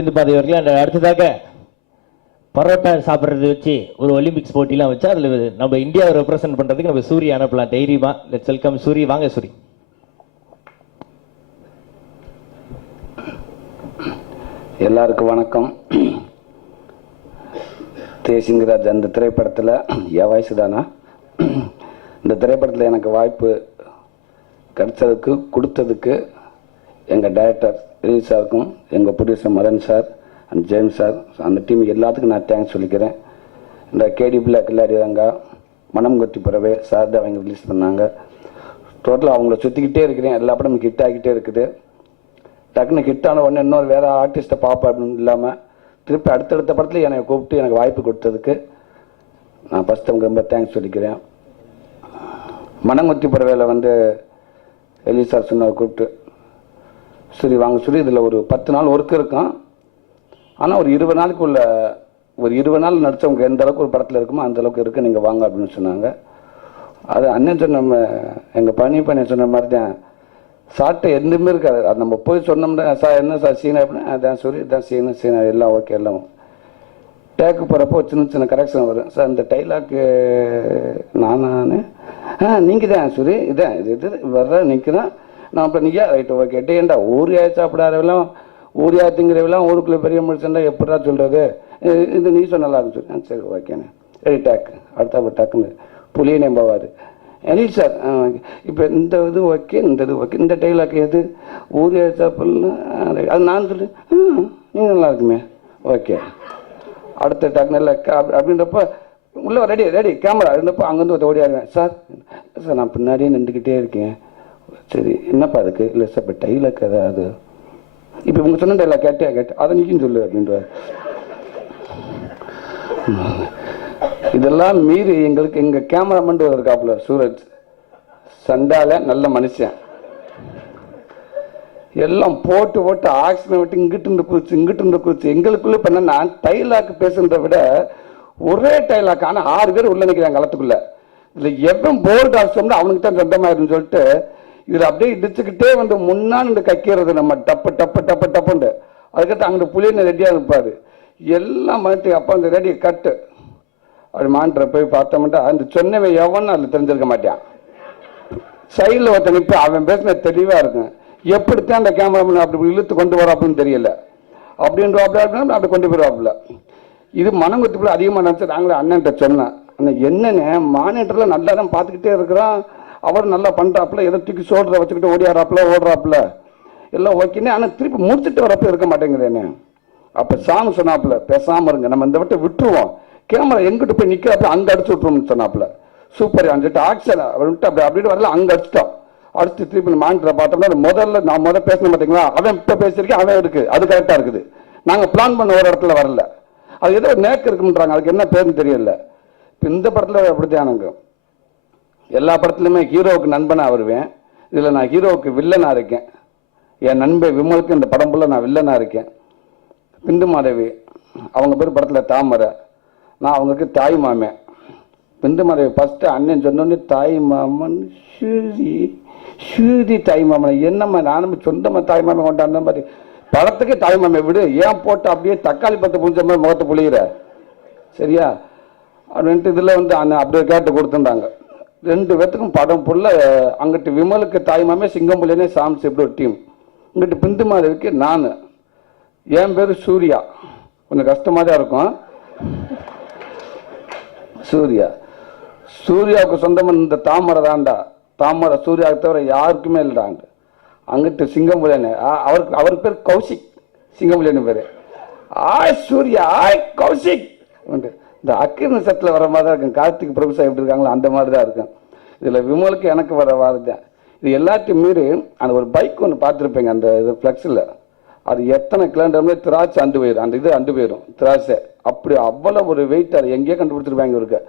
இந்த பாதைவர்கள் அந்த அடுத்ததாக பரோட்டா சாப்பிட்றது வச்சு ஒரு ஒலிம்பிக்ஸ் போட்டிலாம் வச்சா அதில் நம்ம இந்தியாவை ரெப்ரசென்ட் பண்ணுறதுக்கு நம்ம சூரிய அனுப்பலாம் தைரியமா. Let's welcome Soori. வாங்க சூரி. எல்லாருக்கும் வணக்கம். தேசிங்கராஜ் அந்த திரைப்படத்தில் என் வயசு தானா, இந்த திரைப்படத்தில் எனக்கு வாய்ப்பு கிடைச்சதுக்கு கொடுத்ததுக்கு எங்கள் டைரக்டர் எலிஸ் சாருக்கும் எங்கள் producer Madhan sir and James sir அந்த டீம் எல்லாத்துக்கும் நான் தேங்க்ஸ் சொல்லிக்கிறேன். இந்த கேடி பிள்ளை கில்லாடி ரங்கா மனம் கொத்தி பிறவே சார் தான் அவங்க ரிலீஸ் பண்ணாங்க. டோட்டலாக அவங்கள சுற்றிக்கிட்டே இருக்கிறேன். எல்லா படமும் ஹிட் ஆகிட்டே இருக்குது. டக்குன்னு ஹிட் ஆன உடனே இன்னொரு வேறு ஆர்டிஸ்ட்டை பார்ப்பேன் அப்படின்னு இல்லாமல் திருப்பி அடுத்தடுத்த படத்தில் என்னை கூப்பிட்டு எனக்கு வாய்ப்பு கொடுத்ததுக்கு நான் ஃபஸ்ட் அவங்க ரொம்ப தேங்க்ஸ் சொல்லிக்கிறேன். மனங்குத்தி பறவையில் வந்து எலிஸ் சார் சொன்னார் கூப்பிட்டு, சரி வாங்க சொல்லி இதில் ஒரு 10 நாள் ஒர்க் இருக்கும், ஆனால் ஒரு 20 நாளுக்குள்ள ஒரு 20 நாள் நடித்தவங்க எந்த அளவுக்கு ஒரு படத்தில் இருக்குமோ அந்த அளவுக்கு இருக்குது, நீங்கள் வாங்க அப்படின்னு சொன்னாங்க. அது அண்ணன் சொன்ன எங்கள் பணி சொன்ன மாதிரி தான் சாட்டை எதுவுமே இருக்காது. அது நம்ம போய் சொன்னோம்னா சார் என்ன சார் சீனா அப்படின்னா அதான் சொல்லி இதான் சீனா எல்லாம் ஓகே எல்லாம் டேக்கு போகிறப்போ சின்ன சின்ன கரெக்ஷன் வரும். சார் இந்த டைலாக்கு நான் நீங்கள் தான் சொல்லி இதான் இது வர்ற நிற்கிறேன் நான் அப்புறம் நீங்கள் ரைட்டு ஓகே டேண்டா ஊரியா சாப்பிடாதவெல்லாம் ஊரியா திங்கிறவெல்லாம் ஊருக்குள்ளே பெரிய முடிச்சுட்டா எப்படா சொல்கிறது இது நீ சொன்னலாம் சொல்லி சரி ஓகேண்ணே ரெடி டேக் அடுத்த டக்குன்னு புளியனே போவார் எலி சார் இப்போ இந்த இது ஓகே இந்த இது ஓகே இந்த டைலாக் எது ஊரியா சாப்பிட்லாம் அது நான் சொல்லி நீ நல்லா இருக்குமே ஓகே அடுத்த டக்குன்னு இல்லை அப்படின்றப்ப உள்ள ரெடி கேமரா இருந்தப்போ அங்கேருந்து ஓடியாருவேன். சார் நான் பின்னாடியே நின்றுக்கிட்டே இருக்கேன். சரி என்னப்பா அதுக்கு இல்லை சார் இப்போ டைலாக் அது இப்போ உங்கள் சொன்ன டைலாக் கேட்டு அதை நீக்கும் சொல்லு அப்படின்றார். இதெல்லாம் மீறி எங்களுக்கு எங்கள் கேமராமேன் இருக்காப்புல சூரஜ் சண்டால நல்ல மனுஷன் எல்லாம் போட்டு ஆக்சிடென்ட் விட்டு இங்கிட்டு இருந்து குதிச்சு எங்களுக்குள்ள பண்ண நான் டைலாக் பேசுறதை விட ஒரே டைலாக் ஆனால் 6 பேர் உள்ள நிற்கிறாங்க களத்துக்குள்ள. இதில் எவன் போர்டு ஆச்சோம்னா அவனுக்கு தான் சொந்தமாயிருன்னு சொல்லிட்டு இதில் அப்படியே இடிச்சுக்கிட்டே வந்து முன்னாடி கக்கிறது நம்ம டப்புண்டு அதுக்கடுத்து அங்கிட்டு புளியன்னு ரெடியாக இருப்பார். எல்லாம் பண்ணிட்டு அப்போ அந்த ரெடி கட்டு அப்படி மாண்ட போய் பார்த்தோம்னா அந்த சொன்னவன் எவன்னு அதில் தெரிஞ்சிருக்க மாட்டான். சைடில் ஒருத்தன் நிற்ப அவன் பேசின தெளிவாக இருக்கும். எப்படித்தான் அந்த கேமராமேன் அப்படி இழுத்து கொண்டு வராப்புன்னு தெரியல அப்படின்ற அப்படி கொண்டு போயிடுவாப்புல. இது மனங்குத்திப்புல அதிகமாக நினச்சி நாங்களே அண்ணன்ட்ட சொன்னேன். ஆனால் என்னென்ன மானிட்டரில் நல்லா தான் பார்த்துக்கிட்டே இருக்கிறான், அவர் நல்லா பண்ணுறாப்புல, எதை தூக்கி சோல்டரை வச்சுக்கிட்டு ஓடுறாப்புல எல்லாம் ஓகேன்னு. ஆனால் திருப்பி முடிச்சுட்டு வரப்போ இருக்க மாட்டேங்குது என்ன. அப்போ சாமி சொன்னாப்புல பேசாமல் இருங்க நம்ம இந்த வட்டம் விட்டுருவோம், கேமரா எங்கிட்ட போய் நிற்கிறாப்புல அங்கே அடிச்சு விட்டுருவோம்னு சொன்னாப்புல. சூப்பர் அஞ்சுட்டு ஆக்ஷன் அவர் விட்டு அப்படி வரல அங்கே அடிச்சிட்டோம். அடுத்து திருப்பி மானிட்டரை பார்த்தோம்னா நான் பேசணும் பார்த்தீங்களா அவன் இப்போ பேசியிருக்கேன் அவன் இருக்குது அது கரெக்டாக இருக்குது. நாங்கள் பிளான் பண்ண ஒரு இடத்துல வரல, அது ஏதோ நேக்கு இருக்குன்றாங்க, அதுக்கு என்ன பேருன்னு தெரியல. இப்போ இந்த படத்தில் அப்படித்தான் எனக்கு எல்லா படத்துலையுமே ஹீரோவுக்கு நண்பனாக வருவேன். இதில் நான் ஹீரோவுக்கு வில்லனாக இருக்கேன். என் நண்பன் விமலுக்கு இந்த படம் ஃபுல்லாக நான் வில்லனாக இருக்கேன். பிந்து மாதவி அவங்க பேர் படத்தில் தாமரை, நான் அவங்களுக்கு தாய் மாமன். பிந்து மாதவி ஃபஸ்ட்டு அண்ணன் சொன்னோன்னே தாய் மாமன் ஸ்ருதி தாய் மாமன் என்னம்மா நானும் சொந்தமாக தாய் மாமன் கொண்டாந்த மாதிரி படத்துக்கு தாய் மாமன் விடு ஏன் போட்டு அப்படியே தக்காளி பத்து புளிச்ச மாதிரி முகத்தை புளிகிற சரியா அப்படின்ட்டு இதில் வந்து அப்படியே கேட்டு கொடுத்துட்டாங்க. 2 பேர்த்துக்கும் படம் ஃபுல்லாக அங்கிட்டு விமலுக்கு தாய் மாமே சிங்கம்புலினே சாம்ஸ் இப்படி ஒரு டீம், இங்கிட்டு பிந்து மாதவிக்கு நான். என் பேர் சூர்யா, கொஞ்சம் கஷ்டமாக தான் இருக்கும். சூர்யாவுக்கு சொந்தமாக இந்த தாமரை தாண்டா, தாமரை சூர்யாவுக்கு தவிர யாருக்குமே இல்லைடாங்க. அங்கிட்டு சிங்கம்புலியனு அவருக்கு பேர் கௌசிக், சிங்கம்புலியனு பேர். சூர்யா கௌசிக் இந்த அக்கிரண செட்டில் வர மாதிரி தான் இருக்கும். கார்த்திக் பிரபுசா எப்படி இருக்காங்களோ அந்த மாதிரி தான் இருக்கும். இதில் விமலுக்கு எனக்கு வர வார்த்தை இது எல்லாத்தையும் மீறி அந்த ஒரு பைக் ஒன்று பார்த்துருப்பேங்க அந்த இது ஃப்ளெக்ஸில், அது எத்தனை கிலோமீட்டர் திராட்சை அண்டு போயிடும், அந்த இது அண்டு போயிடும் திராட்சை அப்படி அவ்வளோ ஒரு வெயிட். அது எங்கேயோ கண்டுபிடிச்சிருப்பாங்க இருக்கு.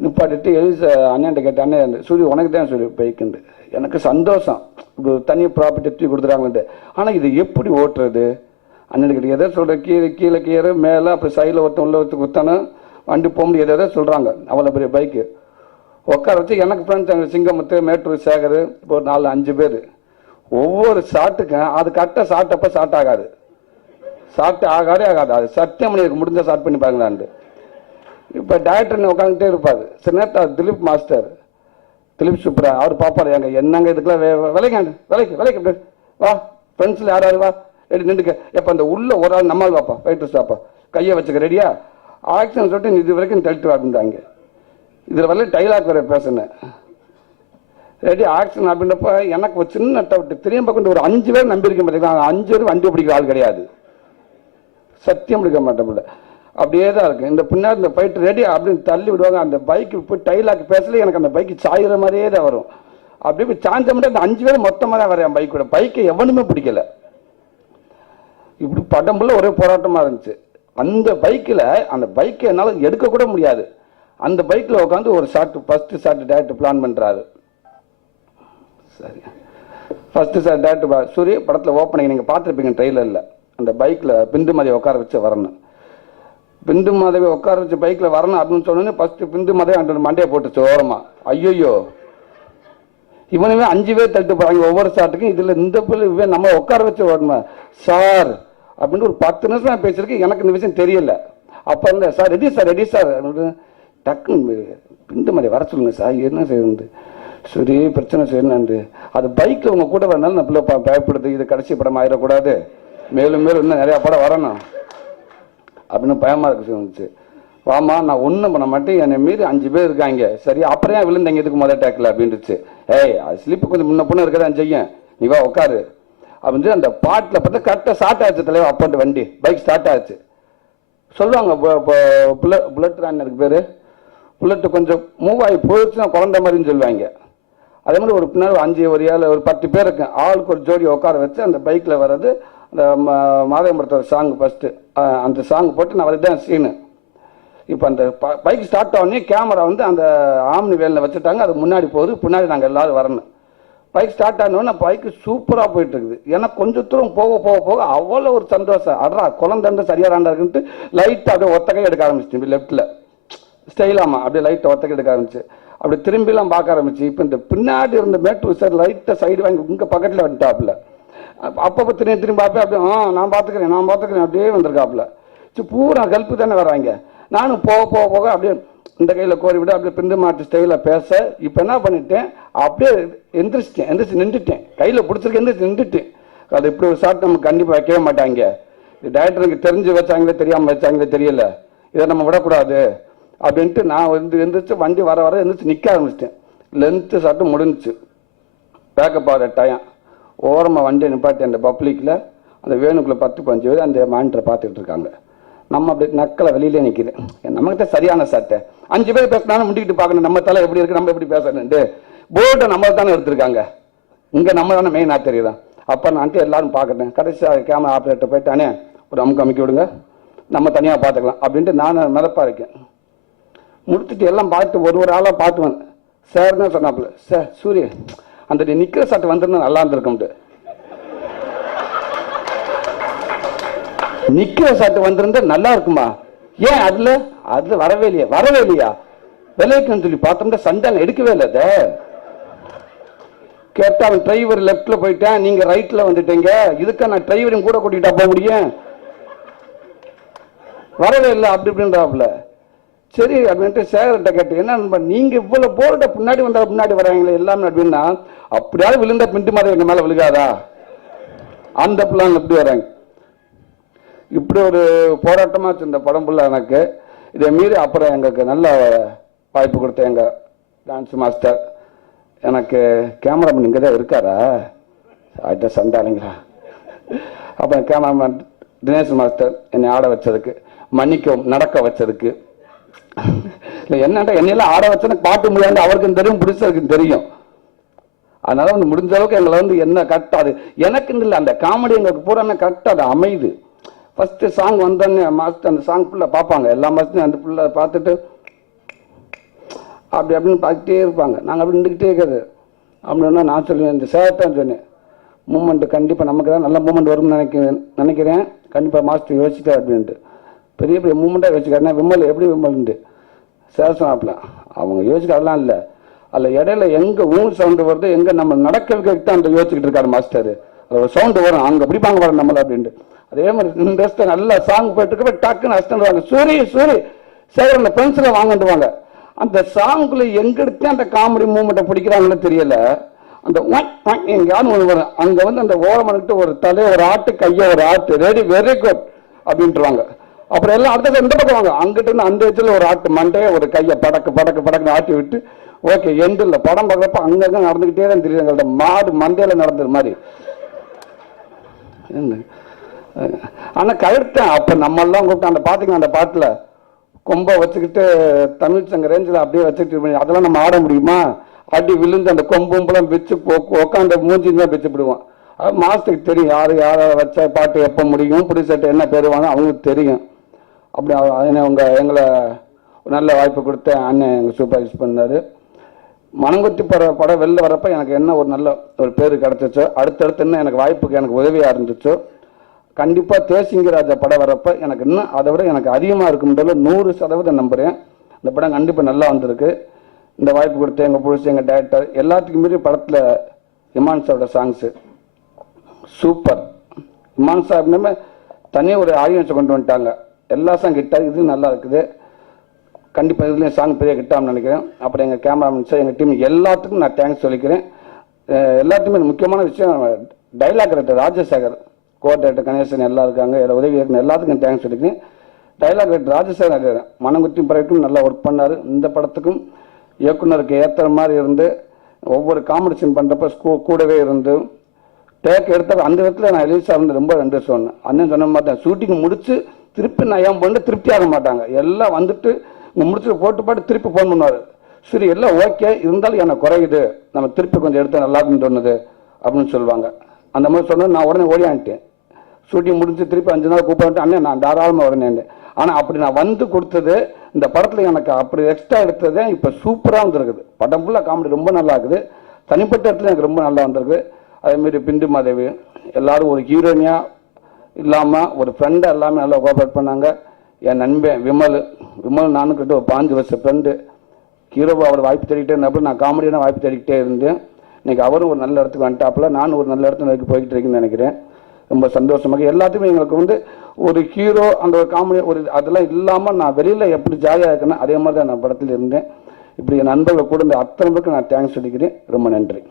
நிப்பாட்டிட்டு எழுதி அண்ணன்ட்ட கேட்டேன், அண்ணன் சூரிய உனக்கு தான் சொல்லி பைக்குண்டு. எனக்கு சந்தோஷம் இப்போ தனி ப்ராப்பர்ட்டி எடுத்து கொடுத்துறாங்கன்ட்டு. ஆனால் இது எப்படி ஓட்டுறது அண்ணன் கிட்ட எதை சொல்கிற கீழே மேலே அப்புறம் சைடில் உள்ள குத்தானு வண்டி போக முடியாது எதை சொல்கிறாங்க. அவ்வளோ பெரிய பைக்கு உட்கார வச்சு எனக்கு ஃப்ரெண்ட்ஸ் சிங்கமுத்து மேட்டூர் சேகர் இப்போ ஒரு 4-5 பேர் ஒவ்வொரு ஷாட்டுக்கும் அது கரெக்டாக ஷாட் ஆகாது. சாப்பிட்டு ஆகாதே ஆகாது, அது சத்தியம் பண்ணி முடிஞ்ச ஸ்டார்ட் பண்ணி பாருங்களான்ட்டு. இப்போ டைரக்டர் உட்காந்துட்டே இருப்பார். சில நேரத்தில் திலீப் மாஸ்டர், திலீப் சுப்ரா அவர் பார்ப்பார், எங்க என்னங்க இதுக்கெல்லாம் விலைக்காண்டு விலைக்கு வா ஃப்ரெண்ட்ஸில் யாராவது வா ரெடி நின்றுக்க. எப்போ அந்த உள்ள ஒரு ஆள் நம்மால் வாப்பா வெயிட்டர்ஸ் வாப்பா கையை வச்சுக்க ரெடியா ஆக்ஷன் சொல்லிட்டு இது வரைக்கும் தள்ளிட்டு வாங்க. இதில் வரல டைலாக் வேற பேசுனேன் ரெடி ஆக்ஷன் அப்படின்றப்ப எனக்கு ஒரு சின்ன டவுட். திரும்ப கொண்டு ஒரு 5 பேர் நம்பியிருக்கேன் பார்த்தீங்கன்னா 5 பேர் வண்டி பிடிக்கிற ஆள் கிடையாது, சத்தியம் பிடிக்க மாட்டேன். அப்படியே தான் இருக்கு. இந்த பின்னாடி இந்த ஃபைட் ரெடி அப்படின்னு தள்ளி விடுவாங்க. அந்த பைக்கு போய் டைலாக் பேசல எனக்கு அந்த பைக்கு சாயிற மாதிரியே தான் வரும். அப்படி போய் சாஞ்ச மட்டும் அந்த 5 பேர் மொத்தமாக தான் வரேன் பைக்கோட. பைக்கை எவனுமே பிடிக்கல. இப்படி படம்புல ஒரே போராட்டமா இருந்துச்சு. அந்த பைக்கில் அந்த பைக்கை என்னால் எடுக்க கூட முடியாது. அந்த பைக்கில் உட்காந்து ஒரு shot first shot director plan பண்ணுறாரு. சரி ஃபர்ஸ்ட் ஷாட் டேரக்டர் சூரிய படத்தில் ஓப்பனிங் நீங்கள் பார்த்துருப்பீங்க ட்ரெயிலரில். அந்த பைக்கில் பிந்து மதியை உட்கார வச்சு வரணும், பிந்து மாதவி உட்கார வச்சு பைக்கில் வரணும் அப்படின்னு சொன்னோன்னே ஃபர்ஸ்ட் பிந்து மாதவி அந்த மண்டையை போட்டுச்சு ஓரமா. ஐயோ இவனுமே 5 பேர் தட்டு போறாங்க ஒவ்வொரு ஷாட்டுக்கும். இதில் இந்த பிள்ளை நம்ம உட்கார வச்சு வரணும் சார் அப்படின்னு ஒரு 10 நிமிஷம் நான் பேசியிருக்கேன். எனக்கு இந்த விஷயம் தெரியல. அப்போ இல்லை சார் ரெடி சார் டக்குன்னு பிந்து மாதிரி வர சொல்லுங்க சார் என்ன செய்யுது சரி பிரச்சனை செய்யணுண்டு. அது பைக்கில் உங்க கூட வரனால நான் பிள்ளை பயப்படுது, இது கடைசி படம் ஆயிடக்கூடாது, மேலும் இன்னும் நிறையா படம் வரணும் அப்படின்னு பயமா இருக்கு சொல்லிச்சு. வாமா நான் ஒன்றும் பண்ண மாட்டேன், என்னை மீறி 5 பேர் இருக்காங்க, சரி அப்புறம் ஏன் விழுந்தங்க இதுக்கு முதல் டேக்கில் அப்படின்ட்டுச்சு. ஏய் அது ஸ்லிப்பு கொஞ்சம் முன்ன பொண்ணு இருக்கதான் செய்யும், நீ வா உட்காரு அப்படின்னு அந்த பாட்டில் பார்த்தா கரெக்டாக ஸ்டார்ட் ஆச்சு. தலைவர் அப்போட்டு வண்டி பைக் ஸ்டார்ட் ஆச்சு. சொல்லுவாங்க புல்லட் தான் எனக்கு பேர், புல்லட்டு கொஞ்சம் மூவ் ஆகி போயிடுச்சுன்னா குழந்தை மாதிரின்னு சொல்லுவாங்க. அதே மாதிரி ஒரு பின்னாடி 5 ஒரு 7 ஒரு 10 பேர் இருக்கு, ஆளுக்கு ஒரு ஜோடி உட்கார வச்சு அந்த பைக்கில் வர்றது. அந்த மாதவம்பரத்தோட சாங் ஃபர்ஸ்ட் அந்த சாங் போட்டு நான் அதுதான் சீனு. இப்போ அந்த பைக் ஸ்டார்ட் ஆகனே கேமரா வந்து அந்த ஆம்னி வேலில் வச்சுட்டாங்க, அது முன்னாடி போகுது, பின்னாடி நாங்கள் எல்லாரும் வரணும். பைக் ஸ்டார்ட் ஆனோன்னா பைக்கு சூப்பராக போயிட்டு இருக்குது. ஏன்னா கொஞ்சம் தூரம் போக போக போக அவ்வளோ ஒரு சந்தோஷம். அட்ரா குழந்தை சரியாராண்டா இருக்குன்ட்டு லைட்டாக அப்படியே ஒத்தக்கை எடுக்க ஆரம்பிச்சிட்டு லெஃப்ட்டில் ஸ்டைலாமா அப்படியே லைட்டை ஒத்தக்கை எடுக்க ஆரம்பிச்சு அப்படி திரும்பிலாம் பார்க்க ஆரம்பிச்சு. இப்போ இந்த பின்னாடி இருந்த மேட்டூர் சார் லைட்டை சைடு வாங்கி உங்கள் பக்கத்தில் வந்துட்டாப்புல. அப்பப்போ திரும்பி பார்ப்பேன் அப்படியே நான் பார்த்துக்கிறேன் அப்படியே வந்திருக்காப்புல. சரி பூரா கல்ப்பு தானே வராங்க. நானும் போக போக போக அப்படியே இந்த கையில் கோரி விட அப்படியே பிந்து மாட்டு ஸ்டைலில் பேச. இப்போ என்ன பண்ணிட்டேன் அப்படியே எந்திரிச்சு நின்றுட்டேன், கையில் பிடிச்சிருக்க எந்திரிச்சு நின்றுட்டேன். அது இப்படி ஒரு ஷாட் நம்ம கண்டிப்பாக வைக்கவே மாட்டாங்க. இது டைரக்டருக்கு தெரிஞ்சு வச்சாங்களே தெரியாமல் வச்சாங்களே தெரியல, இதை நம்ம விடக்கூடாது அப்படின்ட்டு நான் வந்து எந்திரிச்சு வண்டி வர எந்திரிச்சு நிற்க ஆரம்பிச்சிட்டேன். லென்த்து ஷாட்டு முடிஞ்சிச்சு. பேக்கப் ஆகிற டயம் ஓரமாக வண்டியை நிப்பாட்டி அந்த பப்ளிக்கில் அந்த வேணுக்குள்ளே 10-15 பேர் அந்த மானிட்டரை பார்த்துக்கிட்டு இருக்காங்க. நம்ம அப்படி நக்கலை வெளியிலே நிற்கிது. நம்மகிட்ட சரியான சட்டை 5 பேர் பேசினாலும் முடிக்கிட்டு பார்க்கணும் நம்ம தலை எப்படி இருக்கு, நம்ம எப்படி பேசணுன்ட்டு. போர்ட்டை நம்ம தானே எடுத்திருக்காங்க, இங்கே நம்ம தானே மெயினாக தெரியுதான். அப்போ நான் எல்லாரும் பார்க்கட்டேன். கடைசியாக கேமரா ஆப்ரேட்டர் போயிட்டானே ஒரு அமுக்கி விடுங்க, நம்ம தனியாக பார்த்துக்கலாம் அப்படின்ட்டு நான் மிதப்பாக இருக்கேன். முடிச்சுட்டு எல்லாம் பார்த்து ஒரு ஆளாக பார்த்துவேன். சார் தான் சொன்னாப்புல, சார் சூரிய அந்த நிற்கிற சட்டை வந்துருந்தா நல்லா இருந்திருக்கும்ட்டு. நிக்கிற சட்டை வந்திருந்தா நல்லா இருக்குமா? ஏன் அதுல வரவே இல்லையா விலைக்குன்னு சொல்லி பார்த்தோம்னா சண்டாங்க எடுக்கவே இல்லை. அதை கேட்டா அவன் டிரைவர் லெப்ட்ல போயிட்டேன், நீங்க ரைட்ல வந்துட்டீங்க, இதுக்கு நான் டிரைவரையும் கூட கூட்டிகிட்டா போக முடியும், வரவே இல்லை அப்படி இப்படின்றாப்புல. சரி அப்படின்ட்டு சேகர்கிட்ட கேட்டு என்ன நீங்க இவ்வளவு போர்ட பின்னாடி வந்தா பின்னாடி வராங்களே எல்லாமே அப்படின்னா, அப்படியாவது விழுந்த பிண்டு மாதிரி எங்க மேல விழுகாதா அந்த பிள்ளைங்க எப்படி வராங்க. இப்படி ஒரு போராட்டமா இந்த படம் ஃபுல்லா எனக்கு. இதை மீறி அப்புறம் எங்களுக்கு நல்ல வாய்ப்பு கொடுத்த எங்க டான்ஸ் மாஸ்டர், எனக்கு கேமராமேன் இங்கே தான் இருக்காரா ஆட்ட சண்டாளிங்களா. அப்புறம் கேமராமேன் தினேஷ் மாஸ்டர் என்னை ஆட வச்சதுக்கு, மன்னிக்கவும் நடக்க வச்சதுக்கு. இல்லை என்னட்டா என்னையெல்லாம் ஆட வச்சேன்னு பாட்டு முடியாது அவருக்கும் தெரியும், பிடிச்சதுக்கும் தெரியும். அதனால வந்து முடிஞ்ச அளவுக்கு எங்களை வந்து என்ன கரெக்டாக அது எனக்கு இல்லை, அந்த காமெடி எங்களுக்கு பூரா கரெக்டாக அது அமையுது. ஃபர்ஸ்ட் சாங் வந்தோடனே மாஸ்டர் அந்த சாங் ஃபுல்லாக பார்ப்பாங்க, எல்லா மாஸ்டரும் அந்த ஃபுல்லாக பார்த்துட்டு அப்படி அப்படின்னு பார்த்துட்டே இருப்பாங்க. நாங்கள் அப்படி நின்றுக்கிட்டே இருக்கிறது அப்படின்னா நான் சொல்லுவேன், இந்த சேரத்தான் சொன்னேன் மூமெண்ட்டு கண்டிப்பாக நமக்கு தான் நல்ல மூமெண்ட் வரும்னு நினைக்கிறேன் கண்டிப்பாக மாஸ்டர் யோசிச்சார் அப்படின்ட்டு. பெரிய பெரிய மூமெண்ட்டாக யோசிக்காருன்னா விமல் எப்படி விமல்ன்ட்டு சேஷனாப்ல அவங்க யோசிக்காதெல்லாம் இல்லை. அதில் இடையில எங்கே ஊன் சவுண்டு வருது, எங்கே நம்ம நடக்க வைக்க தான் அந்த யோசிச்சுக்கிட்டு இருக்காரு மாஸ்டர். அது ஒரு சவுண்டு வரும், அங்கே பிடிப்பாங்க வரும் நம்மளை அப்படின்ட்டு. அதே மாதிரி இந்த நல்ல சாங் போயிட்டு இருக்க டக்குன்னு அஸ்டன் வாங்க சூரி சூரி சரி அந்த பென்சிலை வாங்கிட்டுவாங்க. அந்த சாங்குல எங்க எடுத்து அந்த காமெடி மூமெண்ட்டை பிடிக்கிறாங்கன்னு தெரியல. அந்த எங்கேயாவது ஒன்று வரும், அங்க வந்து அந்த ஓரமனுக்கிட்ட ஒரு தலையை ஒரு ஆட்டு கையை ஒரு ஆட்டு ரெடி வெரி குட் அப்படின்ட்டுருவாங்க. அப்புறம் எல்லாம் அடுத்தது எந்த பக்கம் வாங்க அங்கிட்ட இருந்து அந்த இடத்துல ஒரு ஆட்டு மண்டையை ஒரு கையை படக்கு படக்கு படக்குன்னு ஆட்டி விட்டு ஓகே எண்டு இல்லை. படம் பார்க்குறப்ப அங்கங்க நடந்துக்கிட்டே தான் தெரியுது, எங்கள்ட்ட மாடு மண்டையில நடந்துற மாதிரி. ஆனா கழுத்தேன் அப்ப நம்ம எல்லாம் கூப்பிட்டு அந்த பாத்தீங்கன்னா அந்த பாட்டுல கொம்பை வச்சுக்கிட்டு தமிழ் சங்க ரேஞ்சில் அப்படியே வச்சுக்கிட்டு அதெல்லாம் நம்ம ஆட முடியுமா? அடி விழுந்து அந்த கொம்பும்பெல்லாம் வச்சு உட்காந்து மூஞ்சின்னு தான் வச்சுப்பிடுவோம். அது மாஸ்டருக்கு தெரியும் யாரை வச்ச பாட்டு எப்போ முடியும், புடி சட்டை என்ன பேருவாங்க அவங்களுக்கு தெரியும். அப்படி எங்களை நல்ல வாய்ப்பு கொடுத்த அண்ணன் எங்கள் சூப்பர்வைஸ் பண்ணார். மனங்கொத்தி படம் வெளில வரப்போ எனக்கு என்ன ஒரு நல்ல ஒரு பேர் கிடச்சிச்சோ, அடுத்தடுத்து இன்னும் எனக்கு வாய்ப்புக்கு எனக்கு உதவியாக இருந்துச்சோ, கண்டிப்பாக தேசிங்கராஜா படம் வரப்போ எனக்கு இன்னும் அதை விட எனக்கு அதிகமாக இருக்கும்ன்றது 100% நம்புகிறேன். இந்த படம் கண்டிப்பாக நல்லா வந்திருக்கு. இந்த வாய்ப்பு கொடுத்த எங்கள் புதுசு எங்கள் டேரக்டர் எல்லாத்துக்கும் மீறி படத்தில் இமான் சாரோட சாங்ஸு சூப்பர். இமான் சார் அப்படின்னா தனியாக ஒரு ஆடியன்ஸை கொண்டு வந்துட்டாங்க. எல்லா சாங் கிட்ட இது நல்லா இருக்குது. கண்டிப்பாக இதுலேயும் சாங் பெரிய கிட்டான்னு நினைக்கிறேன். அப்புறம் எங்கள் கேமராமேன் சார் எங்கள் டீம் எல்லாத்துக்கும் நான் தேங்க்ஸ் சொல்லிக்கிறேன். எல்லாத்துக்குமே முக்கியமான விஷயம் dialogue writer Rajasekar, co director Ganesan எல்லாம் இருக்காங்க, உதவி எல்லாத்துக்கும் தேங்க்ஸ் சொல்லிக்கிறேன். டைலாக் ரைட்டர் ராஜசேகர் மனங்குத்தி பறவைக்கும் நல்லா ஒர்க் பண்ணார். இந்த படத்துக்கும் இயக்குனருக்கு ஏற்றுற மாதிரி இருந்து ஒவ்வொரு காமெடி சீன் பண்ணுறப்ப கூடவே இருந்து டேக் எடுத்த அந்த இடத்துல நான் எலிசா இருந்து ரொம்ப ரெண்டு சொன்னேன். அண்ணன் சொன்ன மாதிரி தான் ஷூட்டிங் முடிச்சு திருப்பி நான் ஏன் பண்ண திருப்தி ஆக மாட்டாங்க. எல்லாம் வந்துட்டு இங்கே முடிச்சுட்டு போட்டு திருப்பி ஃபோன் பண்ணுவார். சரி எல்லாம் ஓகே இருந்தாலும் எனக்கு குறையுது, நம்ம திருப்பி கொஞ்சம் எடுத்து நல்லா இருக்குன்னு தோணுது அப்படின்னு சொல்லுவாங்க. அந்த மாதிரி சொன்னது நான் உடனே ஓடியான்ட்டேன். ஷூட்டிங் முடிஞ்சு திருப்பி 5 நாள் கூப்பிட்டு அண்ணன் நான் தாராளமாக வரேன். ஆனால் அப்படி நான் வந்து கொடுத்தது இந்த படத்தில் எனக்கு அப்படி எக்ஸ்ட்ரா எடுத்ததே இப்போ சூப்பராக வந்துருக்குது. படம் ஃபுல்லாக காமெடி ரொம்ப நல்லா இருக்குது. தனிப்பட்ட இடத்துல எனக்கு ரொம்ப நல்லா வந்திருக்கு. அதேமாரி பிந்து மாதேவி எல்லாரும் ஒரு ஹீரோயினியாக இல்லாமல் ஒரு ஃப்ரெண்டாக எல்லாமே நல்லா கோஆப்ரேட் பண்ணாங்க. என் நண்பன் விமல் நானும் கிட்ட ஒரு 5 வருஷம் ஃப்ரெண்டு. ஹீரோவை அவர் வாய்ப்பு தேடிக்கிட்டே இருந்தப்போ நான் காமெடியான வாய்ப்பு தேடிக்கிட்டே இருந்தேன். இன்றைக்கி அவரும் ஒரு நல்ல இடத்துக்கு வந்துட்டாப்புல, நானும் ஒரு நல்ல இடத்துல நோக்கி போய்கிட்டு இருக்கேன்னு நினைக்கிறேன். ரொம்ப சந்தோஷமாக எல்லாத்துக்குமே எங்களுக்கு வந்து ஒரு ஹீரோ அந்த ஒரு காமெடி ஒரு அதெல்லாம் இல்லாமல் நான் வெளியில் எப்படி ஜாலியாக இருக்கேன்னா அதே மாதிரி தான் நான் படத்தில் இருந்தேன். இப்படி என் நண்பர்களை கூட இந்த அத்தனை பேருக்கு நான் தேங்க்ஸ் சொல்லிக்கிறேன். ரொம்ப நன்றி.